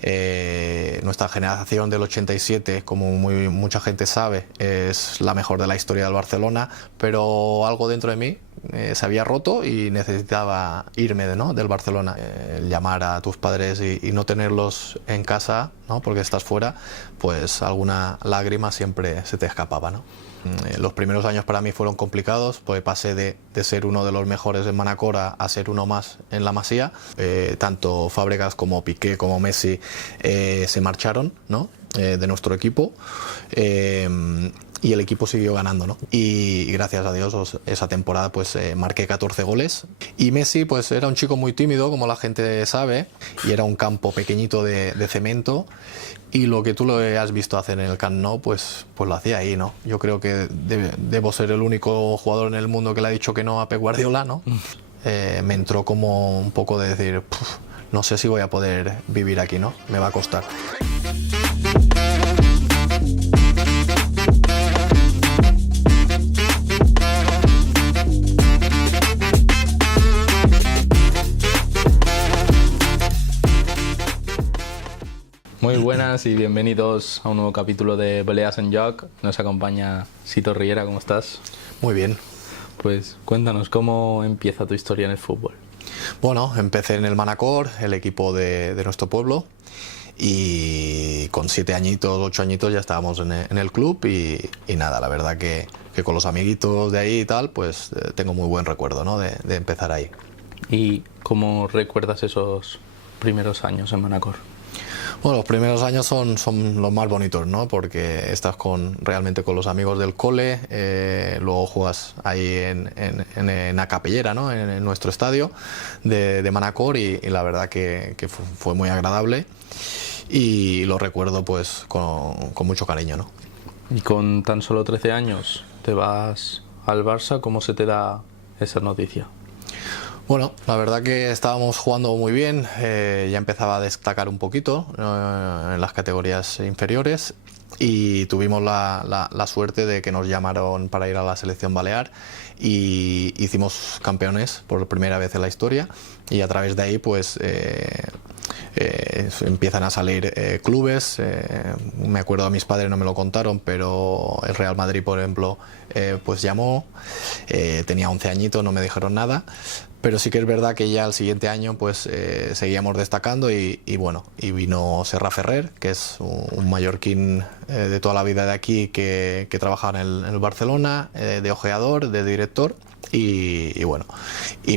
Nuestra generación del 87, como mucha gente sabe, es la mejor de la historia del Barcelona, pero algo dentro de mí se había roto y necesitaba irme del Barcelona. Llamar a tus padres y no tenerlos en casa, ¿no? Porque estás fuera, pues alguna lágrima siempre se te escapaba, ¿no? Los primeros años para mí fueron complicados, pues pasé de ser uno de los mejores en Manacor a ser uno más en la Masía. Tanto Fábregas como Piqué como Messi se marcharon, ¿no? De nuestro equipo. Y el equipo siguió ganando, ¿no? Y gracias a Dios esa temporada pues marqué 14 goles. Y Messi pues era un chico muy tímido, como la gente sabe, y era un campo pequeñito de cemento, y lo que tú lo has visto hacer en el Camp Nou pues lo hacía ahí, ¿no? Yo creo que debo ser el único jugador en el mundo que le ha dicho que no a Pep Guardiola, ¿no? Me entró como un poco de decir, no sé si voy a poder vivir aquí, ¿no? Me va a costar. Muy buenas y bienvenidos a un nuevo capítulo de Peleas en Joc. Nos acompaña Sito Riera, ¿cómo estás? Muy bien. Pues cuéntanos, ¿cómo empieza tu historia en el fútbol? Bueno, empecé en el Manacor, el equipo de nuestro pueblo, y con 7 añitos, 8 añitos ya estábamos en el club y nada, la verdad que con los amiguitos de ahí y tal, pues tengo muy buen recuerdo, ¿no? de empezar ahí. ¿Y cómo recuerdas esos primeros años en Manacor? Bueno, los primeros años son los más bonitos, ¿no? Porque estás realmente con los amigos del cole, luego juegas ahí en la capellera, ¿no? En nuestro estadio de Manacor, y la verdad que fue muy agradable y lo recuerdo pues con mucho cariño, ¿no? Y con tan solo 13 años te vas al Barça, ¿cómo se te da esa noticia? Bueno, la verdad que estábamos jugando muy bien, ya empezaba a destacar un poquito en las categorías inferiores, y tuvimos la suerte de que nos llamaron para ir a la selección balear y hicimos campeones por primera vez en la historia, y a través de ahí pues empiezan a salir clubes. Me acuerdo, a mis padres no me lo contaron, pero el Real Madrid, por ejemplo, pues llamó. Tenía 11 añitos, no me dijeron nada, pero sí que es verdad que ya el siguiente año pues seguíamos destacando y vino Serra Ferrer, que es un mallorquín de toda la vida de aquí, que trabajaba en el Barcelona, de ojeador, de director, y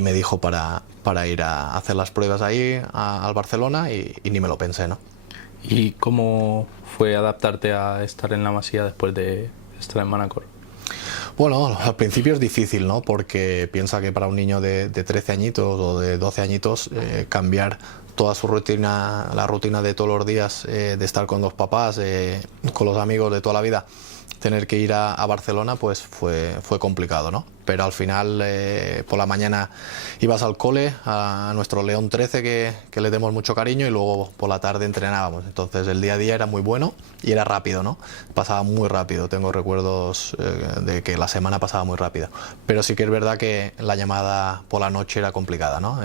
me dijo para ir a hacer las pruebas ahí al Barcelona, y ni me lo pensé, ¿no? ¿Y cómo fue adaptarte a estar en la Masía después de estar en Manacor? Bueno, al principio es difícil, ¿no? Porque piensa que para un niño de 13 añitos o de 12 añitos cambiar toda su rutina, la rutina de todos los días, de estar con los papás, con los amigos de toda la vida, tener que ir a Barcelona, pues fue complicado, ¿no? Pero al final por la mañana ibas al cole, a nuestro León 13 que le demos mucho cariño, y luego por la tarde entrenábamos. Entonces el día a día era muy bueno y era rápido, ¿no? Pasaba muy rápido. Tengo recuerdos de que la semana pasaba muy rápido. Pero sí que es verdad que la llamada por la noche era complicada, ¿no?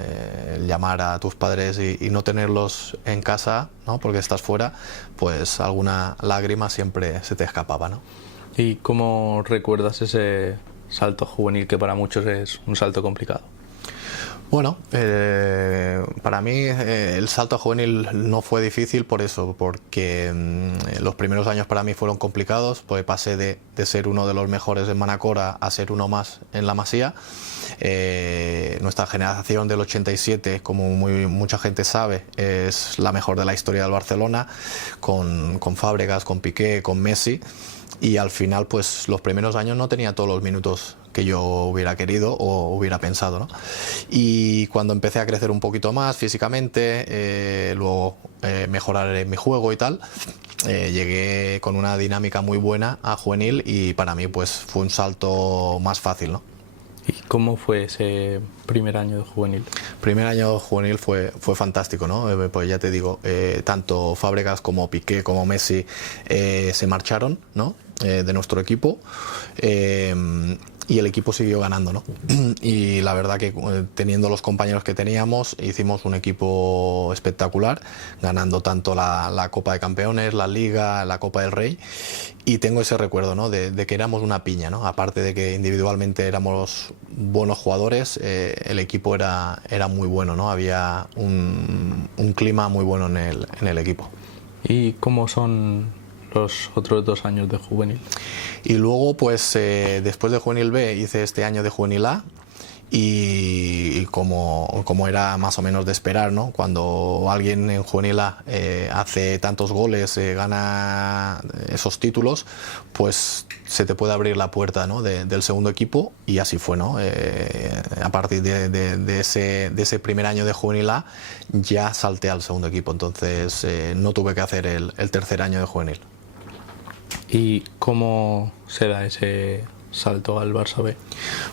Llamar a tus padres y no tenerlos en casa, ¿no? Porque estás fuera, pues alguna lágrima siempre se te escapaba, ¿no? ¿Y cómo recuerdas ese salto juvenil, que para muchos es un salto complicado? Bueno, para mí el salto juvenil no fue difícil por eso, porque los primeros años para mí fueron complicados, pues pasé de ser uno de los mejores en Manacor a ser uno más en la Masía. Nuestra generación del 87, como mucha gente sabe, es la mejor de la historia del Barcelona, con Fábregas, con Piqué, con Messi. Y al final pues los primeros años no tenía todos los minutos que yo hubiera querido o hubiera pensado, ¿no? Y cuando empecé a crecer un poquito más físicamente, luego mejorar en mi juego y tal, llegué con una dinámica muy buena a juvenil, y para mí pues fue un salto más fácil, ¿no? ¿Y cómo fue ese primer año de juvenil? Primer año juvenil fue fantástico, ¿no? Pues ya te digo, tanto Fábregas como Piqué como Messi se marcharon, ¿no? De nuestro equipo. y el equipo siguió ganando, ¿no? Y la verdad que teniendo los compañeros que teníamos, hicimos un equipo espectacular, ganando tanto la Copa de Campeones, la Liga, la Copa del Rey, y tengo ese recuerdo, ¿no? de que éramos una piña, ¿no? Aparte de que individualmente éramos buenos jugadores, el equipo era muy bueno, ¿no? Había un clima muy bueno en el equipo. ¿Y cómo son los otros 2 años de juvenil? Y luego, pues después de Juvenil B hice este año de Juvenil A, y como era más o menos de esperar, ¿no? Cuando alguien en Juvenil A hace tantos goles, gana esos títulos, pues se te puede abrir la puerta, ¿no? del segundo equipo, y así fue, ¿no? A partir de ese primer año de Juvenil A ya salté al segundo equipo, entonces no tuve que hacer el tercer año de juvenil. ¿Y cómo se da ese salto al Barça B?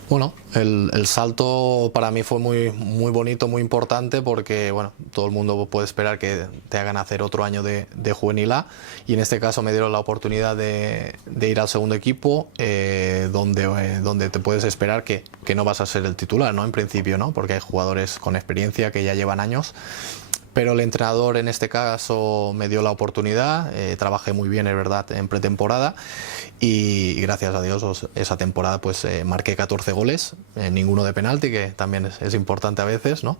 Bueno, el salto para mí fue muy bonito, muy importante, porque bueno, todo el mundo puede esperar que te hagan hacer otro año de Juvenil A, y en este caso me dieron la oportunidad de ir al segundo equipo, donde te puedes esperar que no vas a ser el titular, ¿no? En principio, ¿no? Porque hay jugadores con experiencia que ya llevan años. Pero el entrenador en este caso me dio la oportunidad, trabajé muy bien, es verdad, en pretemporada, y gracias a Dios esa temporada pues marqué 14 goles, ninguno de penalti, que también es importante a veces, ¿no?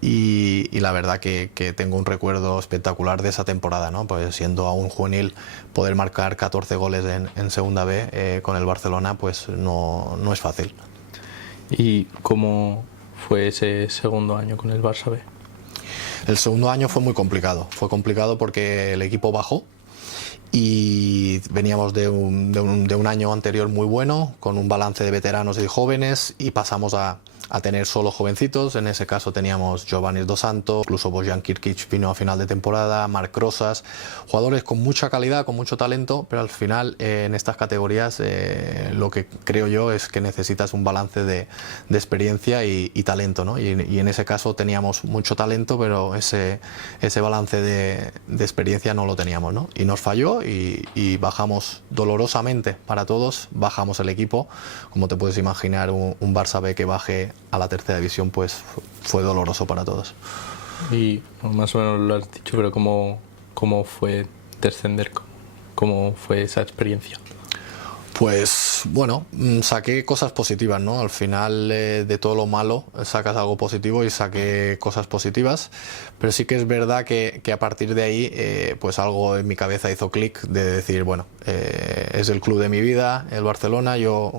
Y la verdad que tengo un recuerdo espectacular de esa temporada, ¿no? Pues siendo aún juvenil, poder marcar 14 goles en segunda B con el Barcelona, pues no es fácil. ¿Y cómo fue ese segundo año con el Barça B? El segundo año fue muy complicado. Fue complicado porque el equipo bajó y veníamos de un año anterior muy bueno, con un balance de veteranos y jóvenes, y pasamos a tener solo jovencitos. En ese caso teníamos Giovanni Dos Santos, incluso Bojan Kirkic vino a final de temporada, Marc Rosas, jugadores con mucha calidad, con mucho talento, pero al final en estas categorías lo que creo yo es que necesitas un balance de experiencia y talento, ¿no? Y en ese caso teníamos mucho talento, pero ese balance de experiencia no lo teníamos, ¿no? Y nos falló, y bajamos dolorosamente para todos, bajamos el equipo. Como te puedes imaginar, un Barça B que baje a la tercera división pues fue doloroso para todos. Y más o menos lo has dicho, pero ¿cómo fue descender? ¿Cómo fue esa experiencia? Pues bueno, saqué cosas positivas, ¿no? Al final de todo lo malo sacas algo positivo, y saqué cosas positivas, pero sí que es verdad que a partir de ahí pues algo en mi cabeza hizo clic, de decir, bueno, es el club de mi vida, el Barcelona, yo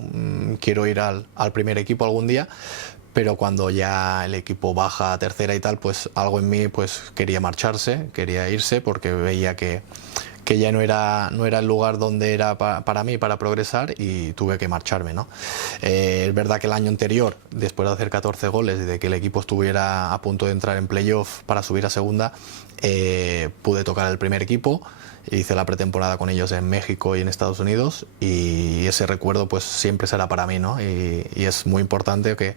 quiero ir al primer equipo algún día. Pero cuando ya el equipo baja a tercera y tal, pues algo en mí pues quería marcharse, quería irse, porque veía que ya no era el lugar donde era para mí, para progresar, y tuve que marcharme, ¿no? Es verdad que el año anterior, después de hacer 14 goles y de que el equipo estuviera a punto de entrar en playoff para subir a segunda, pude tocar el primer equipo. Hice la pretemporada con ellos en México y en Estados Unidos, y ese recuerdo pues siempre será para mí, ¿no? Y es muy importante que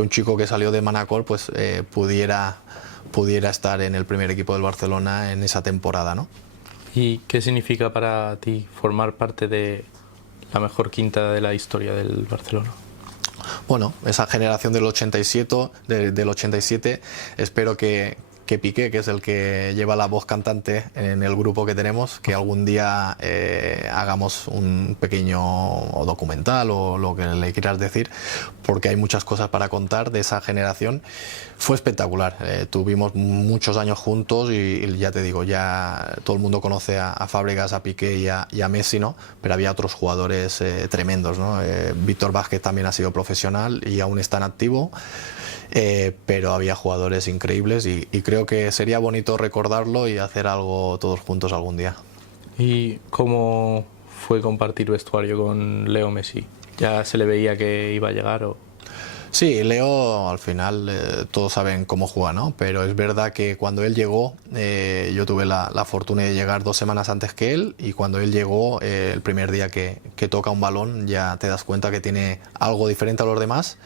un chico que salió de Manacor pues pudiera estar en el primer equipo del Barcelona en esa temporada, ¿no? ¿Y qué significa para ti formar parte de la mejor quinta de la historia del Barcelona? Bueno, esa generación del 87, espero que Piqué, que es el que lleva la voz cantante en el grupo que tenemos, que algún día hagamos un pequeño documental o lo que le quieras decir, porque hay muchas cosas para contar de esa generación. Fue espectacular, tuvimos muchos años juntos, y ya te digo, ya todo el mundo conoce a Fábregas, a Piqué y a Messi, ¿no? Pero había otros jugadores tremendos, ¿no? Víctor Vázquez también ha sido profesional y aún está en activo. Pero había jugadores increíbles, y creo que sería bonito recordarlo y hacer algo todos juntos algún día. ¿Y cómo fue compartir vestuario con Leo Messi? ¿Ya se le veía que iba a llegar o...? Sí, Leo al final todos saben cómo juega, ¿no? Pero es verdad que cuando él llegó, yo tuve la fortuna de llegar 2 semanas antes que él, y cuando él llegó, el primer día que toca un balón ya te das cuenta que tiene algo diferente a los demás,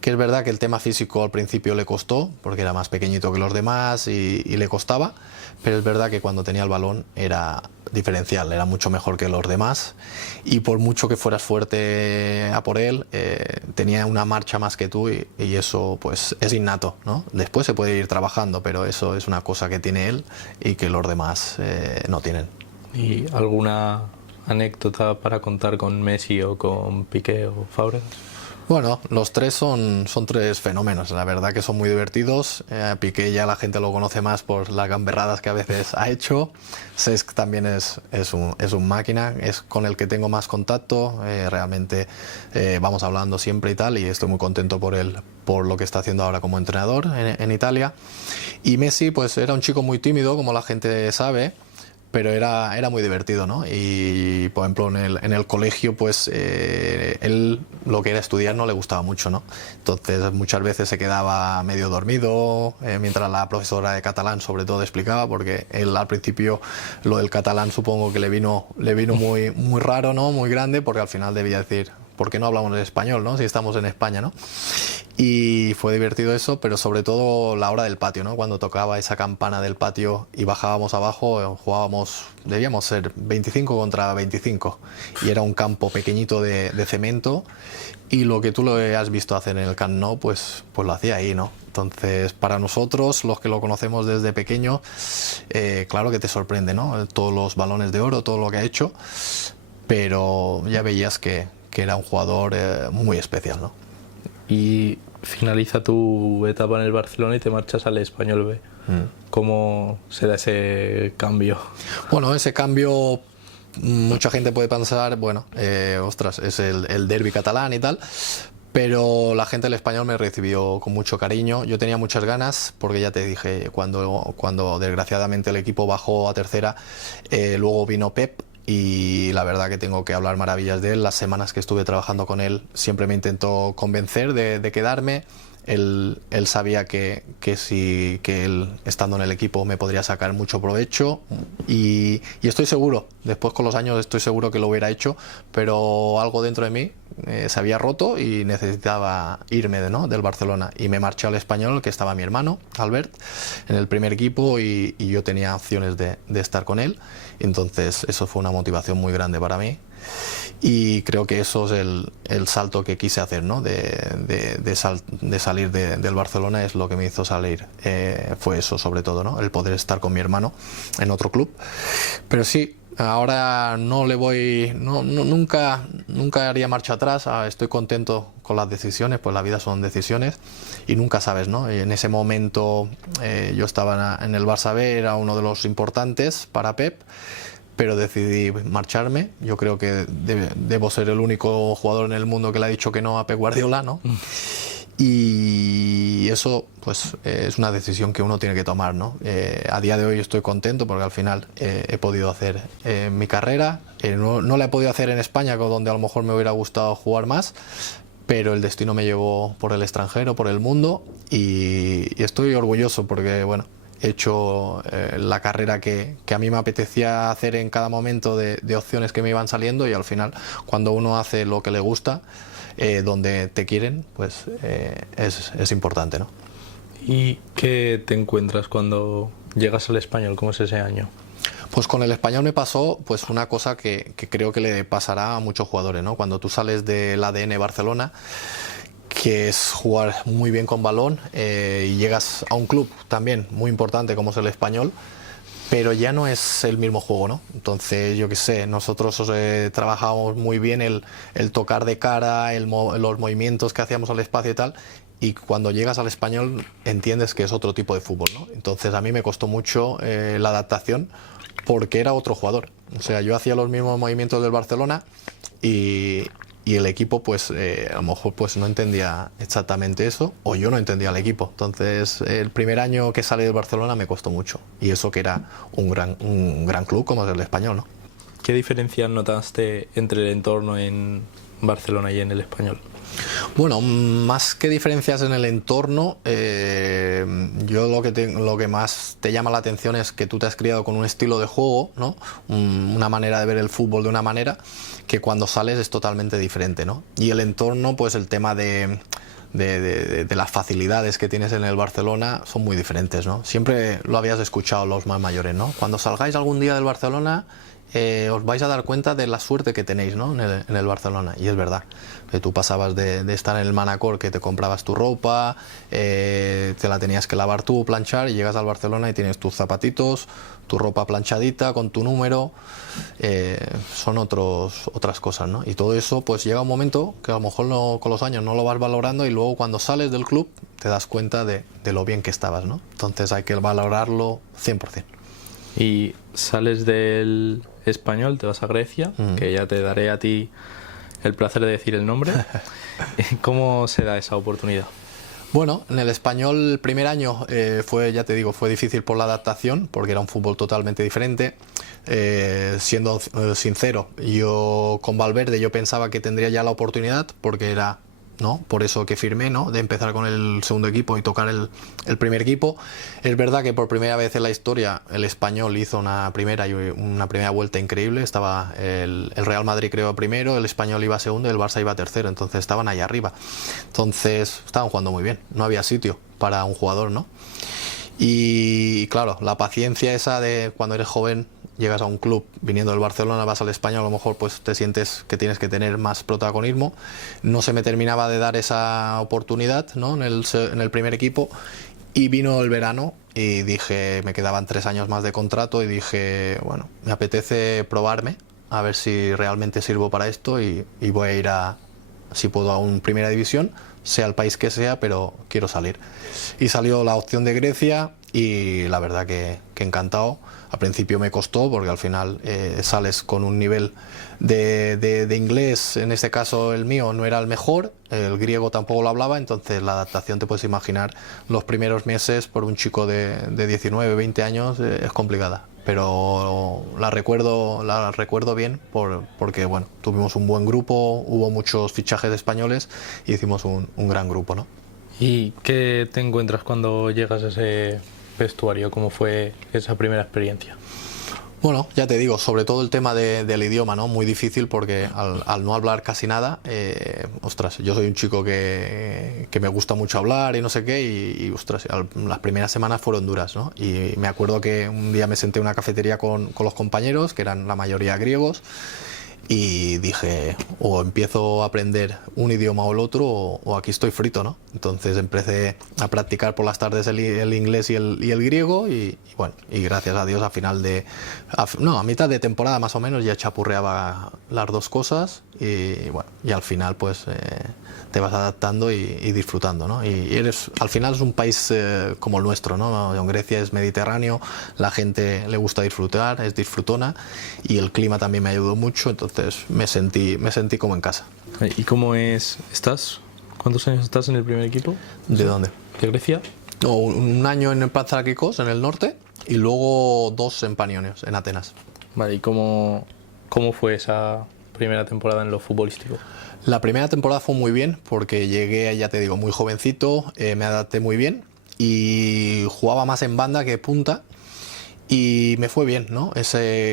que es verdad que el tema físico al principio le costó, porque era más pequeñito que los demás y le costaba, pero es verdad que cuando tenía el balón era diferencial, era mucho mejor que los demás, y por mucho que fueras fuerte a por él, tenía una marcha más que tú, y eso pues es innato, ¿no? Después se puede ir trabajando, pero eso es una cosa que tiene él y que los demás no tienen. ¿Y alguna anécdota para contar con Messi o con Piqué o Fábregas? Bueno, los tres son tres fenómenos, la verdad que son muy divertidos. Piqué ya la gente lo conoce más por las gamberradas que a veces ha hecho. Cesc también es un máquina, es con el que tengo más contacto. Realmente vamos hablando siempre y tal, y estoy muy contento por él, por lo que está haciendo ahora como entrenador en Italia. Y Messi pues era un chico muy tímido, como la gente sabe, pero era muy divertido, ¿no? Y por ejemplo en el colegio pues él lo que era estudiar no le gustaba mucho, ¿no? Entonces muchas veces se quedaba medio dormido mientras la profesora de catalán sobre todo explicaba, porque él al principio lo del catalán supongo que le vino muy raro, ¿no? Muy grande, porque al final debía decir: ¿por qué no hablamos en español, ¿no? Si estamos en España, ¿no? Y fue divertido eso, pero sobre todo la hora del patio, ¿no? Cuando tocaba esa campana del patio y bajábamos abajo, jugábamos, debíamos ser 25 contra 25, y era un campo pequeñito de cemento, y lo que tú lo has visto hacer en el Camp Nou, pues lo hacía ahí, ¿no? Entonces, para nosotros, los que lo conocemos desde pequeño, claro que te sorprende, ¿no? Todos los balones de oro, todo lo que ha hecho, pero ya veías que era un jugador muy especial, ¿no? Y finaliza tu etapa en el Barcelona y te marchas al Español B. ¿Cómo se da ese cambio? Bueno, ese cambio, mucha gente puede pensar, bueno, ostras, es el derbi catalán y tal, pero la gente del Español me recibió con mucho cariño. Yo tenía muchas ganas, porque ya te dije, cuando desgraciadamente el equipo bajó a tercera, luego vino Pep, y la verdad que tengo que hablar maravillas de él. Las semanas que estuve trabajando con él siempre me intentó convencer de quedarme. Él sabía que él estando en el equipo me podría sacar mucho provecho, y estoy seguro, después con los años estoy seguro que lo hubiera hecho, pero algo dentro de mí se había roto y necesitaba irme del Barcelona, y me marché al Español, que estaba mi hermano Albert en el primer equipo, y yo tenía opciones de estar con él. Entonces eso fue una motivación muy grande para mí, y creo que eso es el salto que quise hacer, ¿no? de salir del Barcelona, es lo que me hizo salir. Fue eso sobre todo, ¿no? El poder estar con mi hermano en otro club. Pero sí, ahora no le voy, nunca haría marcha atrás. Estoy contento con las decisiones, pues la vida son decisiones y nunca sabes, ¿no? En ese momento yo estaba en el Barça B, era uno de los importantes para Pep, pero decidí marcharme. Yo creo que debo ser el único jugador en el mundo que le ha dicho que no a Pep Guardiola, ¿no? Y eso pues es una decisión que uno tiene que tomar, ¿no? A día de hoy estoy contento porque al final he podido hacer mi carrera. No la he podido hacer en España, donde a lo mejor me hubiera gustado jugar más, pero el destino me llevó por el extranjero, por el mundo, y estoy orgulloso porque, bueno, he hecho la carrera que a mí me apetecía hacer en cada momento, de opciones que me iban saliendo, y al final cuando uno hace lo que le gusta, donde te quieren, pues es importante, ¿no? ¿Y qué te encuentras cuando llegas al Español? ¿Cómo es ese año? Pues con el Español me pasó pues una cosa que creo que le pasará a muchos jugadores, ¿no? Cuando tú sales del ADN Barcelona, que es jugar muy bien con balón, y llegas a un club también muy importante como es el Español, pero ya no es el mismo juego, ¿no? Entonces, yo qué sé, nosotros trabajábamos muy bien el tocar de cara, los movimientos que hacíamos al espacio y tal, y cuando llegas al Español entiendes que es otro tipo de fútbol, ¿no? Entonces a mí me costó mucho la adaptación, porque era otro jugador. O sea, yo hacía los mismos movimientos del Barcelona, y el equipo pues a lo mejor pues no entendía exactamente eso, o yo no entendía al equipo. Entonces el primer año que salí del Barcelona me costó mucho, y eso que era un gran club como es el Español, ¿no? ¿Qué diferencias notaste entre el entorno en Barcelona y en el Español? Bueno, más que diferencias en el entorno, yo lo que más te llama la atención es que tú te has criado con un estilo de juego, ¿no? Una manera de ver el fútbol de una manera que cuando sales es totalmente diferente, ¿no? Y el entorno, pues el tema de de las facilidades que tienes en el Barcelona son muy diferentes, ¿no? Siempre lo habías escuchado los más mayores, ¿no? Cuando salgáis algún día del Barcelona, os vais a dar cuenta de la suerte que tenéis, ¿no? En el Barcelona. Y es verdad, que tú pasabas de estar en el Manacor, que te comprabas tu ropa, te la tenías que lavar tú, planchar, y llegas al Barcelona y tienes tus zapatitos, tu ropa planchadita con tu número. Son otras cosas, ¿no? Y todo eso pues llega un momento que a lo mejor con los años no lo vas valorando, y luego cuando sales del club te das cuenta de lo bien que estabas, ¿no? Entonces hay que valorarlo 100%. Y sales del Español, te vas a Grecia, que ya te daré a ti el placer de decir el nombre. ¿Cómo se da esa oportunidad? Bueno, en el Español el primer año fue, ya te digo, fue difícil por la adaptación, porque era un fútbol totalmente diferente. Siendo sincero, yo con Valverde yo pensaba que tendría ya la oportunidad, porque era, ¿no?, por eso que firmé, ¿no?, de empezar con el segundo equipo y tocar el primer equipo. Es verdad que por primera vez en la historia el Español hizo una primera vuelta increíble. Estaba el Real Madrid, creo, primero, el Español iba segundo y el Barça iba tercero, entonces estaban ahí arriba. Entonces estaban jugando muy bien, no había sitio para un jugador, ¿no? Y claro, la paciencia esa de cuando eres joven, llegas a un club viniendo del Barcelona, vas al Español, a lo mejor pues te sientes que tienes que tener más protagonismo. No se me terminaba de dar esa oportunidad, ¿no?, en el primer equipo, y vino el verano y dije, me quedaban 3 años más de contrato, y dije, bueno, me apetece probarme, a ver si realmente sirvo para esto, y voy a ir si puedo, a una primera división, sea el país que sea, pero quiero salir. Y salió la opción de Grecia, y la verdad que encantado. Al principio me costó, porque al final sales con un nivel de inglés, en este caso el mío no era el mejor, el griego tampoco lo hablaba, entonces la adaptación, te puedes imaginar, los primeros meses por un chico de 19, 20 años es complicada. Pero la recuerdo bien, porque bueno, tuvimos un buen grupo, hubo muchos fichajes españoles y hicimos un gran grupo, ¿no? ¿Y qué te encuentras cuando llegas a ese vestuario? ¿Cómo fue esa primera experiencia? Bueno, ya te digo, sobre todo el tema del idioma, ¿no? Muy difícil, porque al no hablar casi nada, ostras, yo soy un chico que me gusta mucho hablar y no sé qué, y ostras, las primeras semanas fueron duras, ¿no? Y me acuerdo que un día me senté en una cafetería con los compañeros, que eran la mayoría griegos, y dije, o empiezo a aprender un idioma o el otro, o aquí estoy frito, ¿no? Entonces empecé a practicar por las tardes el inglés y el griego, y bueno, y gracias a Dios a mitad de temporada más o menos ya chapurreaba las dos cosas, y bueno, y al final pues te vas adaptando y disfrutando, ¿no? Y al final es un país como el nuestro, ¿no? En Grecia es mediterráneo, la gente le gusta disfrutar, es disfrutona, y el clima también me ayudó mucho, entonces me sentí como en casa. ¿Y cómo estás? ¿Cuántos años estás en el primer equipo? ¿De dónde? ¿De Grecia? No, un año en el Pantheraikos, en el norte, y luego 2 en Panionios, en Atenas. Vale, ¿y cómo fue esa primera temporada en lo futbolístico? La primera temporada fue muy bien, porque llegué, ya te digo, muy jovencito, me adapté muy bien y jugaba más en banda que punta, y me fue bien, ¿no?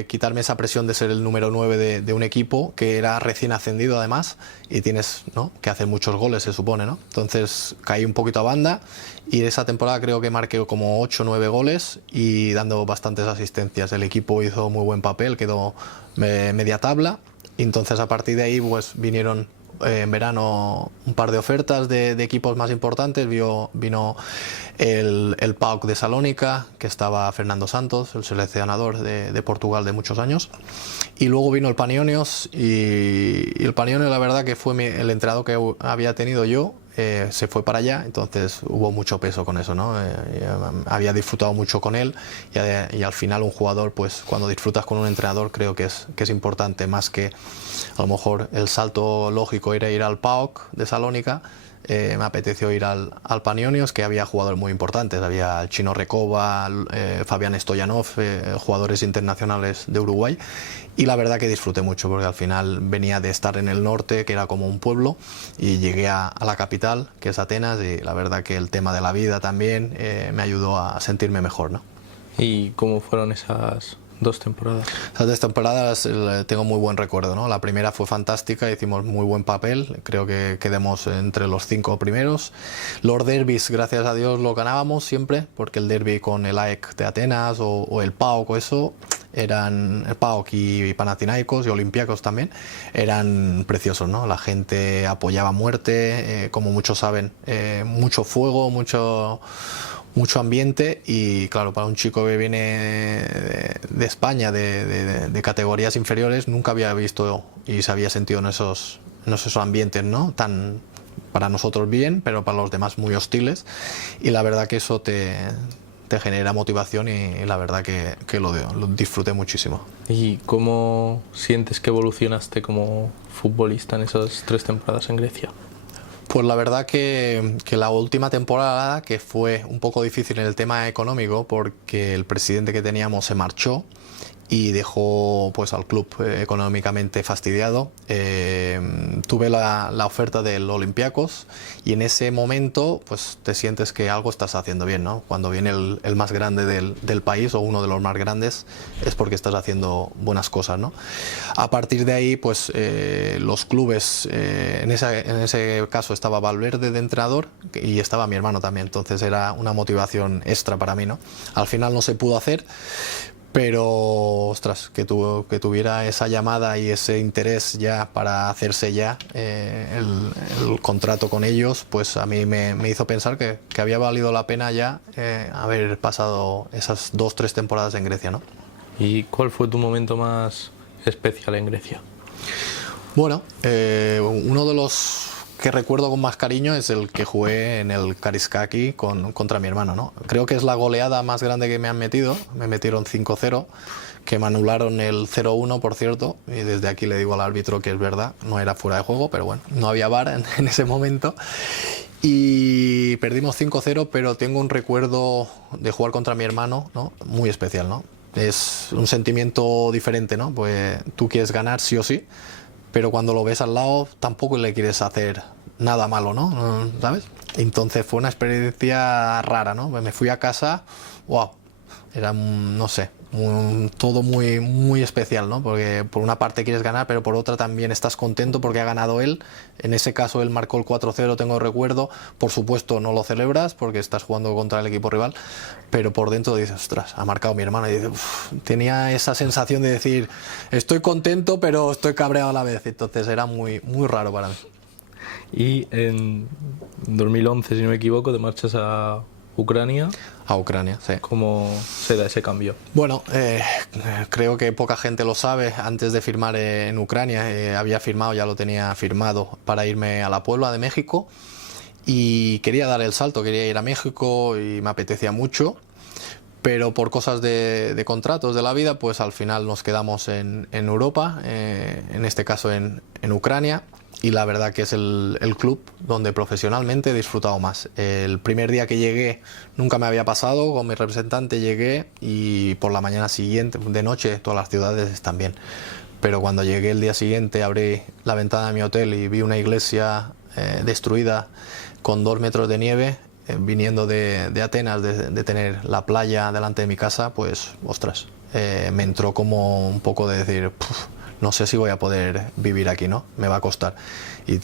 Quitarme esa presión de ser el número 9 de un equipo que era recién ascendido además, y tienes, ¿no?, que hacer muchos goles, se supone, ¿no? Entonces caí un poquito a banda, y esa temporada creo que marqué como 8 o 9 goles y dando bastantes asistencias. El equipo hizo muy buen papel, quedó media tabla, y entonces a partir de ahí pues vinieron en verano un par de ofertas de equipos más importantes. Vino el PAOK de Salónica, que estaba Fernando Santos, el seleccionador de Portugal de muchos años, y luego vino el Panionios, y el Panionios, la verdad que fue el entrenador que había tenido yo, se fue para allá, entonces hubo mucho peso con eso, ¿no? Había disfrutado mucho con él, y al final un jugador, pues cuando disfrutas con un entrenador, creo que es importante, más que a lo mejor el salto lógico era ir al PAOK de Salónica. Me apeteció ir al Panionios, que había jugadores muy importantes, había el Chino Recoba, Fabián Stoyanov, jugadores internacionales de Uruguay, y la verdad que disfruté mucho, porque al final venía de estar en el norte, que era como un pueblo, y llegué a la capital, que es Atenas, y la verdad que el tema de la vida también me ayudó a sentirme mejor, ¿no? ¿Y cómo fueron esas 2 temporadas. Esas 2 temporadas tengo muy buen recuerdo, ¿no? La primera fue fantástica, hicimos muy buen papel, creo que quedamos entre los 5 primeros. Los derbis, gracias a Dios, lo ganábamos siempre, porque el derbi con el AEK de Atenas o el PAOK o eso, eran el PAOK y Panathinaikos y Olympiacos también, eran preciosos, ¿no? La gente apoyaba a muerte, como muchos saben, mucho fuego, mucho ambiente, y claro, para un chico que viene de España, de categorías inferiores, nunca había visto y se había sentido en esos ambientes, ¿no? Tan para nosotros bien, pero para los demás muy hostiles, y la verdad que eso te genera motivación, y la verdad que lo disfruté muchísimo. ¿Y cómo sientes que evolucionaste como futbolista en esas 3 temporadas en Grecia? Pues la verdad que la última temporada, que fue un poco difícil en el tema económico, porque el presidente que teníamos se marchó y dejó pues al club económicamente fastidiado. Tuve la oferta del Olympiacos, y en ese momento pues te sientes que algo estás haciendo bien, ¿no? Cuando viene el más grande del país, o uno de los más grandes, es porque estás haciendo buenas cosas, ¿no? A partir de ahí pues los clubes, en ese caso estaba Valverde de entrenador y estaba mi hermano también, entonces era una motivación extra para mí, ¿no? Al final no se pudo hacer, pero, ostras, que tuviera esa llamada y ese interés ya para hacerse ya el contrato con ellos, pues a mí me hizo pensar que había valido la pena ya haber pasado esas 2-3 temporadas en Grecia, ¿no? ¿Y cuál fue tu momento más especial en Grecia? Bueno, uno de los que recuerdo con más cariño es el que jugué en el Kariskaki contra mi hermano, ¿no? Creo que es la goleada más grande que me han metido. Me metieron 5-0, que me anularon el 0-1, por cierto, y desde aquí le digo al árbitro que es verdad, no era fuera de juego, pero bueno, no había VAR en ese momento. Y perdimos 5-0, pero tengo un recuerdo de jugar contra mi hermano, ¿no? Muy especial, ¿no? Es un sentimiento diferente, ¿no? Pues tú quieres ganar sí o sí, pero cuando lo ves al lado tampoco le quieres hacer nada malo, ¿no? ¿Sabes? Entonces fue una experiencia rara, ¿no? Me fui a casa, wow, era, no sé, todo muy, muy especial, ¿no? Porque por una parte quieres ganar, pero por otra también estás contento porque ha ganado él. En ese caso él marcó el 4-0, tengo recuerdo. Por supuesto no lo celebras porque estás jugando contra el equipo rival, pero por dentro dices, ostras, ha marcado mi hermano. Y dices, tenía esa sensación de decir, estoy contento pero estoy cabreado a la vez. Entonces era muy, muy raro para mí. Y en 2011, si no me equivoco, te marchas a Ucrania. A Ucrania, sí. ¿Cómo se da ese cambio? Bueno, creo que poca gente lo sabe. Antes de firmar en Ucrania, había firmado, ya lo tenía firmado para irme a la Puebla de México, y quería dar el salto, quería ir a México y me apetecía mucho, pero por cosas de contratos de la vida, pues al final nos quedamos en Europa, en este caso en Ucrania. Y la verdad que es el club donde profesionalmente he disfrutado más. El primer día que llegué nunca me había pasado, con mi representante llegué y por la mañana siguiente, de noche, todas las ciudades están bien. Pero cuando llegué el día siguiente abrí la ventana de mi hotel y vi una iglesia destruida con 2 metros de nieve, viniendo de Atenas, de tener la playa delante de mi casa, pues ostras, me entró como un poco de decir, no sé si voy a poder vivir aquí, ¿no? Me va a costar. Y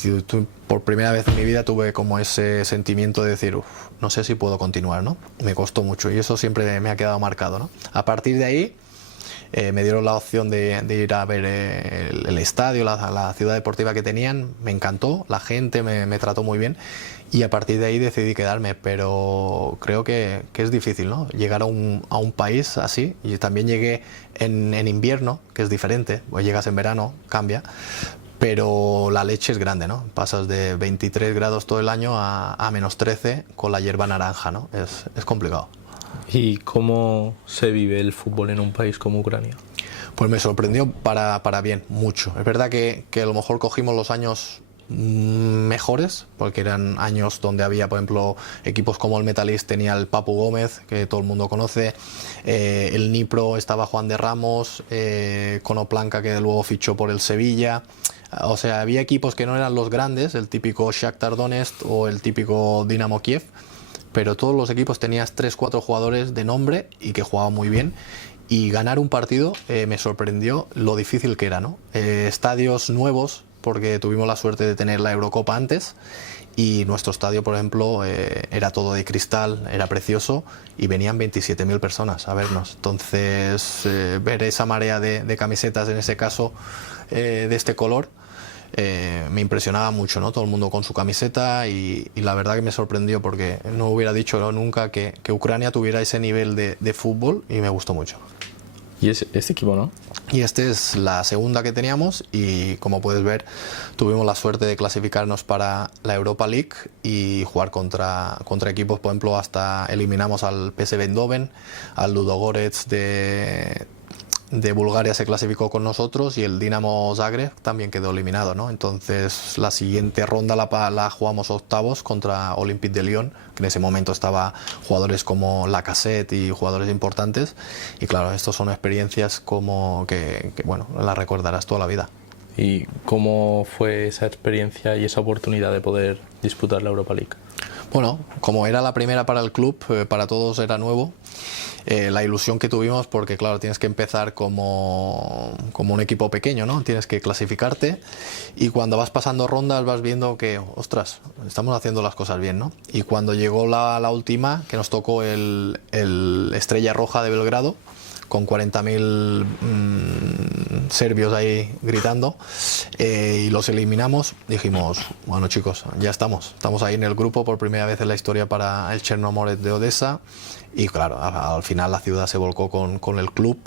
por primera vez en mi vida tuve como ese sentimiento de decir, no sé si puedo continuar, ¿no? Me costó mucho y eso siempre me ha quedado marcado, ¿no? A partir de ahí me dieron la opción de ir a ver el estadio, la ciudad deportiva que tenían. Me encantó, la gente me trató muy bien, y a partir de ahí decidí quedarme, pero creo que es difícil, ¿no? Llegar a un país así. Y también llegué en invierno, que es diferente, pues llegas en verano, cambia, pero la leche es grande, ¿no? Pasas de 23 grados todo el año a menos 13 con la hierba naranja, ¿no? Es complicado. ¿Y cómo se vive el fútbol en un país como Ucrania? Pues me sorprendió para bien, mucho. Es verdad que a lo mejor cogimos los años mejores, porque eran años donde había, por ejemplo, equipos como el Metalist, tenía el Papu Gómez, que todo el mundo conoce, el Dnipro estaba Juan de Ramos, Konoplanka, que luego fichó por el Sevilla. O sea, había equipos que no eran los grandes, el típico Shakhtar Donetsk o el típico Dinamo Kiev, pero todos los equipos tenías 3-4 jugadores de nombre y que jugaban muy bien. y ganar un partido me sorprendió lo difícil que era, ¿no? Estadios nuevos, porque tuvimos la suerte de tener la Eurocopa antes, y nuestro estadio, por ejemplo, era todo de cristal, era precioso, y venían 27.000 personas a vernos. Entonces, ver esa marea de camisetas, en ese caso, de este color, me impresionaba mucho, ¿no? Todo el mundo con su camiseta, y la verdad que me sorprendió, porque no hubiera dicho nunca que Ucrania tuviera ese nivel de fútbol, y me gustó mucho. Y este equipo, ¿no? Y esta es la segunda que teníamos, y como puedes ver, tuvimos la suerte de clasificarnos para la Europa League y jugar contra equipos, por ejemplo, hasta eliminamos al PSV Eindhoven, al Ludogorets de Bulgaria se clasificó con nosotros, y el Dinamo Zagreb también quedó eliminado, ¿no? Entonces la siguiente ronda la jugamos octavos contra Olympique de Lyon, que en ese momento estaba jugadores como Lacazette y jugadores importantes, y claro, estos son experiencias como que bueno, las recordarás toda la vida. ¿Y cómo fue esa experiencia y esa oportunidad de poder disputar la Europa League? Bueno, como era la primera para el club, para todos era nuevo. La ilusión que tuvimos, porque claro, tienes que empezar como un equipo pequeño, ¿no? Tienes que clasificarte, y cuando vas pasando rondas vas viendo que, ostras, estamos haciendo las cosas bien, ¿no? Y cuando llegó la última, que nos tocó el Estrella Roja de Belgrado, con 40.000 serbios ahí gritando, y los eliminamos, dijimos, bueno chicos, ya estamos ahí en el grupo por primera vez en la historia para el Chernomorets de Odessa. Y claro, al final la ciudad se volcó con el club,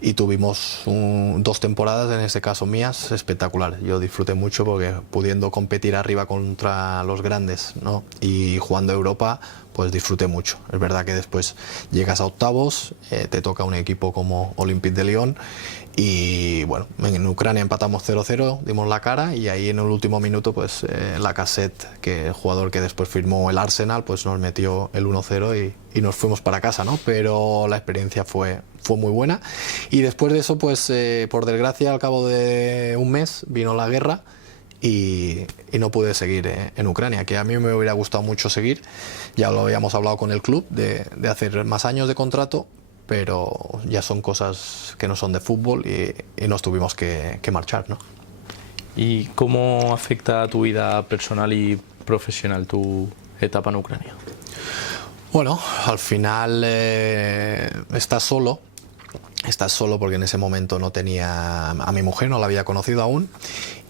y tuvimos 2 temporadas, en este caso mías, espectaculares. Yo disfruté mucho, porque pudiendo competir arriba contra los grandes, ¿no? Y jugando Europa, pues disfruté mucho. Es verdad que después llegas a octavos, te toca un equipo como Olympique de Lyon, y bueno, en Ucrania empatamos 0-0, dimos la cara, y ahí en el último minuto, pues Lacazette, que el jugador que después firmó el Arsenal, pues nos metió el 1-0 y nos fuimos para casa, ¿no? Pero la experiencia fue muy buena, y después de eso, pues por desgracia, al cabo de un mes vino la guerra, y no pude seguir en Ucrania, que a mí me hubiera gustado mucho seguir. Ya lo habíamos hablado con el club de hacer más años de contrato, pero ya son cosas que no son de fútbol, y nos tuvimos que marchar, ¿no? ¿Y cómo afecta a tu vida personal y profesional tu etapa en Ucrania? Bueno, al final estás solo porque en ese momento no tenía a mi mujer, no la había conocido aún,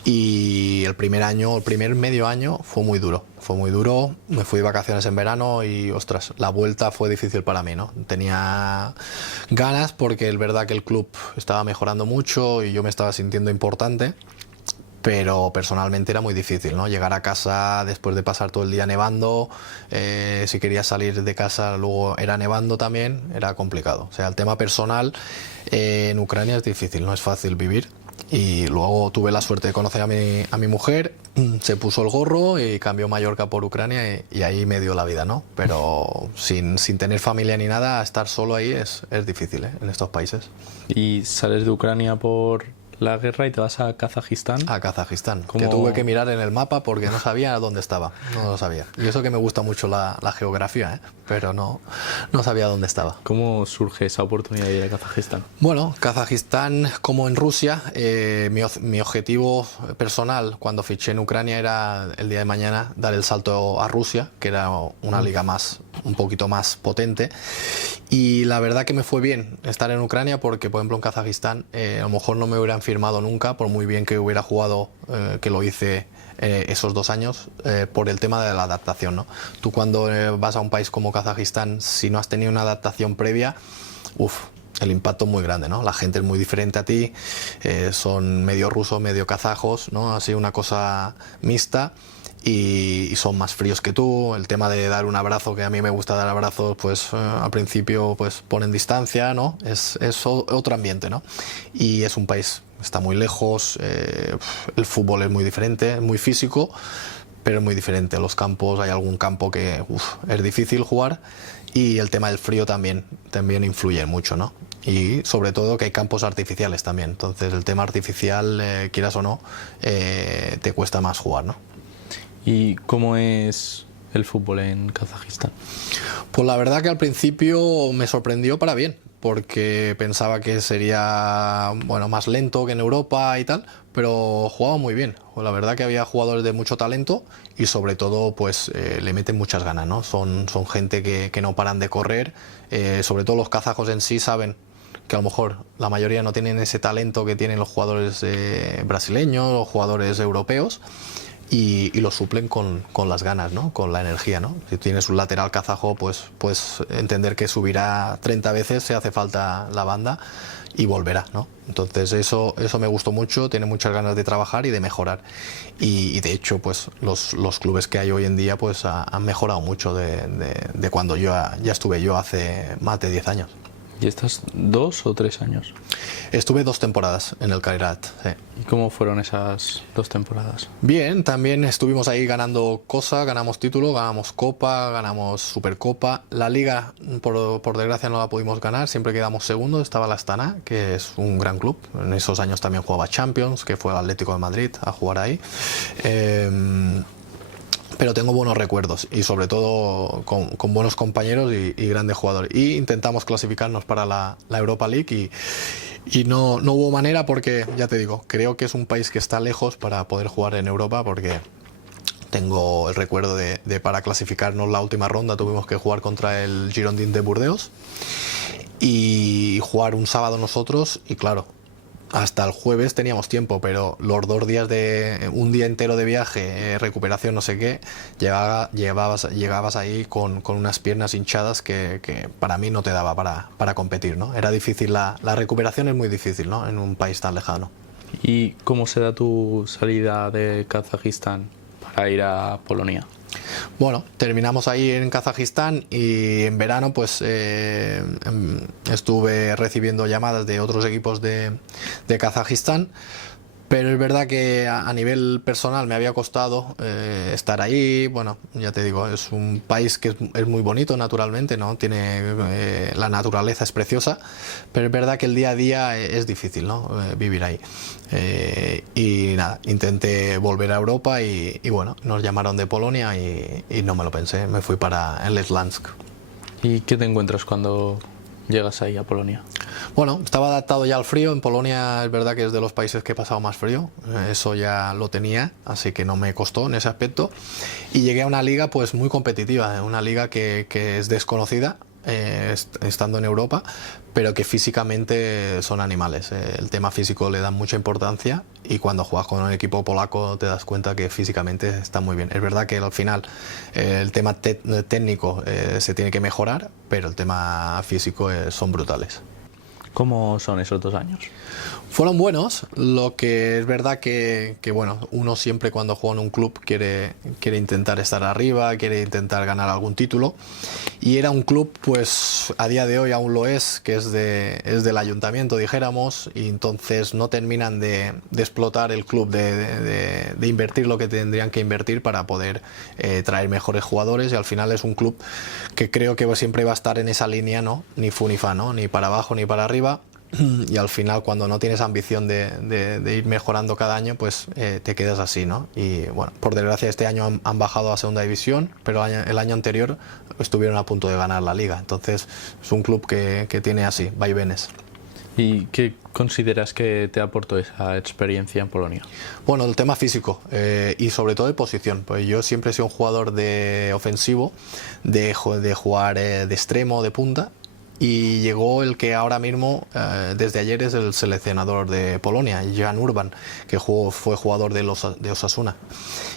y el primer medio año fue muy duro, me fui de vacaciones en verano, y ostras, la vuelta fue difícil para mí, ¿no? Tenía ganas, porque es verdad que el club estaba mejorando mucho y yo me estaba sintiendo importante, pero personalmente era muy difícil, ¿no? Llegar a casa después de pasar todo el día nevando, si querías salir de casa luego era nevando también, era complicado. O sea, el tema personal en Ucrania es difícil, no es fácil vivir. Y luego tuve la suerte de conocer a mi mujer, se puso el gorro y cambió Mallorca por Ucrania, y ahí me dio la vida, ¿no? Pero sin tener familia ni nada, estar solo ahí es difícil, en estos países. ¿Y sales de Ucrania por la guerra y te vas a Kazajistán? A Kazajistán, ¿Cómo? Que tuve que mirar en el mapa porque no sabía dónde estaba, no lo sabía. Y eso que me gusta mucho la geografía, pero no sabía dónde estaba. ¿Cómo surge esa oportunidad de ir a Kazajistán? Bueno, Kazajistán, como en Rusia, mi objetivo personal cuando fiché en Ucrania era el día de mañana dar el salto a Rusia, que era una liga un poquito más potente. Y la verdad que me fue bien estar en Ucrania, porque por ejemplo en Kazajistán a lo mejor no me hubieran firmado nunca, por muy bien que hubiera jugado, que lo hice esos 2 años, por el tema de la adaptación, ¿no? Tú cuando vas a un país como Kazajistán, si no has tenido una adaptación previa, el impacto es muy grande, ¿no? La gente es muy diferente a ti, son medio rusos, medio kazajos, ¿no? Así una cosa mixta. Y son más fríos que tú. El tema de dar un abrazo, que a mí me gusta dar abrazos, pues al principio pues ponen distancia, ¿no? Es otro ambiente, ¿no? Y es un país, está muy lejos, el fútbol es muy diferente, es muy físico, pero es muy diferente. Los campos, hay algún campo que es difícil jugar, y el tema del frío también influye mucho, ¿no? Y sobre todo que hay campos artificiales también. Entonces el tema artificial, quieras o no, te cuesta más jugar, ¿no? ¿Y cómo es el fútbol en Kazajistán? Pues la verdad que al principio me sorprendió para bien, porque pensaba que sería bueno, más lento que en Europa y tal, pero jugaba muy bien. La verdad que había jugadores de mucho talento y sobre todo pues le meten muchas ganas, ¿no? Son gente que no paran de correr, sobre todo los kazajos en sí saben que a lo mejor la mayoría no tienen ese talento que tienen los jugadores brasileños o jugadores europeos. Y lo suplen con las ganas, ¿no? Con la energía, ¿no? Si tienes un lateral kazajo, pues puedes entender que subirá 30 veces si hace falta la banda y volverá, ¿no? Entonces eso me gustó mucho, tiene muchas ganas de trabajar y de mejorar. Y de hecho, pues los clubes que hay hoy en día pues han mejorado mucho de cuando ya estuve yo hace más de 10 años. ¿Y estás 2 o 3 años? Estuve 2 temporadas en el Kairat, sí. ¿Y cómo fueron esas 2 temporadas? Bien, también estuvimos ahí ganando cosas, ganamos título, ganamos Copa, ganamos Supercopa. La Liga, por desgracia, no la pudimos ganar, siempre quedamos segundos. Estaba la Astana, que es un gran club. En esos años también jugaba Champions, que fue el Atlético de Madrid a jugar ahí. Pero tengo buenos recuerdos y sobre todo con buenos compañeros y grandes jugadores. Y intentamos clasificarnos para la Europa League y no hubo manera porque, ya te digo, creo que es un país que está lejos para poder jugar en Europa porque tengo el recuerdo de para clasificarnos la última ronda tuvimos que jugar contra el Girondins de Burdeos y jugar un sábado nosotros y claro, hasta el jueves teníamos tiempo, pero los 2 días de un día entero de viaje, recuperación, no sé qué, llegabas ahí con unas piernas hinchadas que para mí no te daba para competir, ¿no? Era difícil, la recuperación es muy difícil, ¿no? En un país tan lejano. ¿Y cómo se da tu salida de Kazajistán para ir a Polonia? Bueno, terminamos ahí en Kazajistán y en verano pues estuve recibiendo llamadas de otros equipos de Kazajistán, pero es verdad que a nivel personal me había costado estar ahí. Bueno, ya te digo, es un país que es muy bonito naturalmente, ¿no? Tiene la naturaleza es preciosa, pero es verdad que el día a día es difícil, ¿no? Vivir ahí. Y nada, intenté volver a Europa y bueno, nos llamaron de Polonia y no me lo pensé, me fui para el Slansk. ¿Y qué te encuentras cuando llegas ahí a Polonia? Bueno, estaba adaptado ya al frío. En Polonia es verdad que es de los países que he pasado más frío. Eso ya lo tenía, así que no me costó en ese aspecto. Y llegué a una liga pues muy competitiva, una liga que es desconocida, estando en Europa, pero que físicamente son animales. El tema físico le dan mucha importancia y cuando juegas con un equipo polaco te das cuenta que físicamente está muy bien. Es verdad que al final el tema técnico se tiene que mejorar, pero el tema físico son brutales. ¿Cómo son esos 2 años? Fueron buenos, lo que es verdad que bueno, uno siempre cuando juega en un club quiere intentar estar arriba, quiere intentar ganar algún título, y era un club, pues a día de hoy aún lo es, que es del ayuntamiento, dijéramos, y entonces no terminan de explotar el club, de invertir lo que tendrían que invertir para poder traer mejores jugadores, y al final es un club que creo que siempre va a estar en esa línea, ¿no? Ni fu ni fa, ¿no? Ni para abajo ni para arriba. Y al final cuando no tienes ambición de ir mejorando cada año, pues te quedas así, ¿no? Y bueno, por desgracia este año han bajado a segunda división, pero el año anterior estuvieron a punto de ganar la liga. Entonces es un club que tiene así, vaivenes. ¿Y qué consideras que te aportó esa experiencia en Polonia? Bueno, el tema físico y sobre todo de posición. Pues yo siempre he sido un jugador de ofensivo, de jugar de extremo, de punta. Y llegó el que ahora mismo, desde ayer, es el seleccionador de Polonia, Jan Urban, que fue jugador de Osasuna.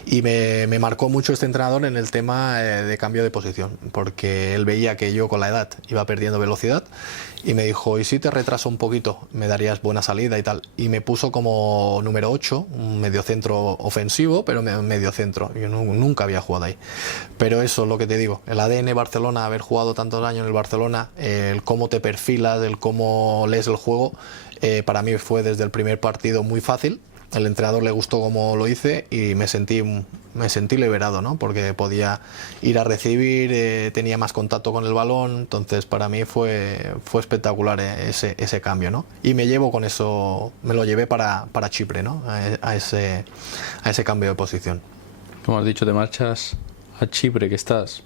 Y me marcó mucho este entrenador en el tema de cambio de posición, porque él veía que yo con la edad iba perdiendo velocidad y me dijo, ¿y si te retraso un poquito? Me darías buena salida y tal. Y me puso como número 8, un mediocentro ofensivo, pero mediocentro. Yo nunca había jugado ahí. Pero eso es lo que te digo, el ADN Barcelona, haber jugado tantos años en el Barcelona, el cómo te perfilas, el cómo lees el juego, para mí fue desde el primer partido muy fácil. El entrenador le gustó cómo lo hice y me sentí liberado, ¿no? Porque podía ir a recibir, tenía más contacto con el balón, entonces para mí fue espectacular ese cambio, ¿no? Y me llevo con eso, me lo llevé para Chipre, ¿no? A ese cambio de posición. Como has dicho, te marchas a Chipre, que estás